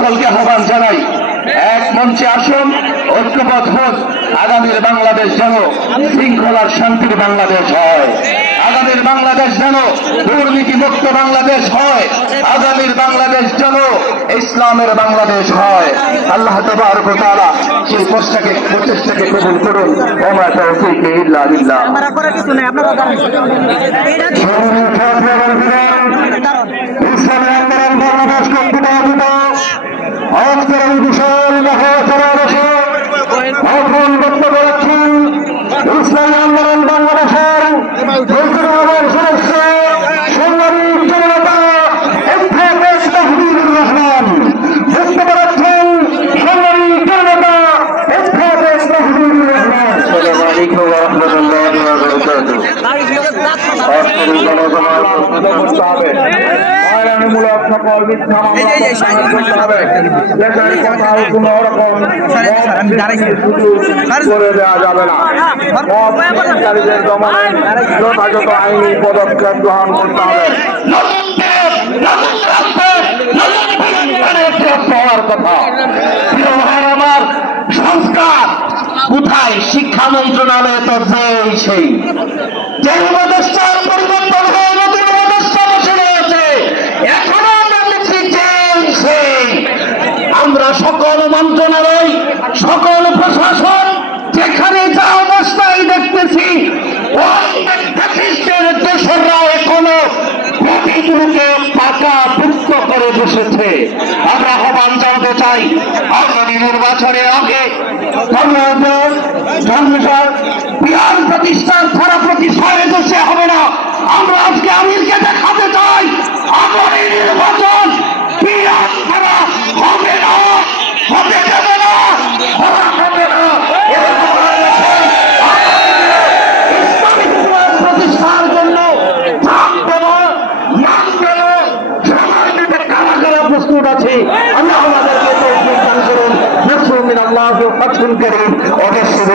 সকলকে আহ্বান জানাই, এক মঞ্চে আসুন, ঐক্যবদ্ধ হোক। আগামীর বাংলাদেশ যেন শৃঙ্খলার শান্তির বাংলাদেশ হয়, আগামীর বাংলাদেশ যেন দুর্নীতি মুক্ত বাংলাদেশ হয়, আগামীর বাংলাদেশ যেন ইসলামের বাংলাদেশ হয়। আল্লাহ তাবারক ওয়া তাআলা সেই প্রচেষ্টাকে কবুল করুন। ওমা তাওফীক ইল্লা বিল্লাহ। বিশাল মহাসমাবেশে এখন বক্তব্য রাখছেন ইসলামী আন্দোলন বাংলাদেশের সদস্য সাংবাদিক জনতা এফএস তাহমিদুর রহমান। বক্তব্য রাখছেন সাংবাদিক জনতা এফএস তাহমিদুর রহমান। আসসালামু আলাইকুম ওয়া রাহমাতুল্লাহি ওয়া বারাকাতুহু। আজকের গণসমাবেশ করতে হবে, হয়রানিমূলক সকল মিথ্যা মামলা করতে হবে, দেশের কোথাও কোনো রকম করে দেওয়া যাবে না। মতকারীদের দমনে যথাযথ আইনি পদক্ষেপ গ্রহণ করতে হবে। আমার সংস্কার কোথায়? শিক্ষা মন্ত্রণালয়ে তো সেই যে উপদেষ্টার পরিবর্তন হয়ে নতুন উপদেষ্টা বসে রয়েছে, এখনো আমরা দেখছি সেই। আমরা সকল মন্ত্রণালয়, সকল প্রশাসন যেখানে যা অবস্থায় দেখতেছি, দেশেররা এখনো প্রতিগুলোকে পাকা পুক্ত করে বসেছে। আমরা আহ্বান জানতে চাই, আগামী নির্বাচনের আগে বিহার প্রতিষ্ঠান ছাড়া প্রতিষ্ঠানে দেশে হবে না। আমরা আজকে আমিরকে দেখাতে চাই, আগামী নির্বাচন বিহার ছাড়া হবে না, হতে দেবে না, হবে না। প্রতিষ্ঠার জন্য প্রস্তুত আছি। আমি আমাদেরকে দান করুন। নাসরুম মিনাল্লাহি ওয়া ফাতহুন কারীম। অবশ্যই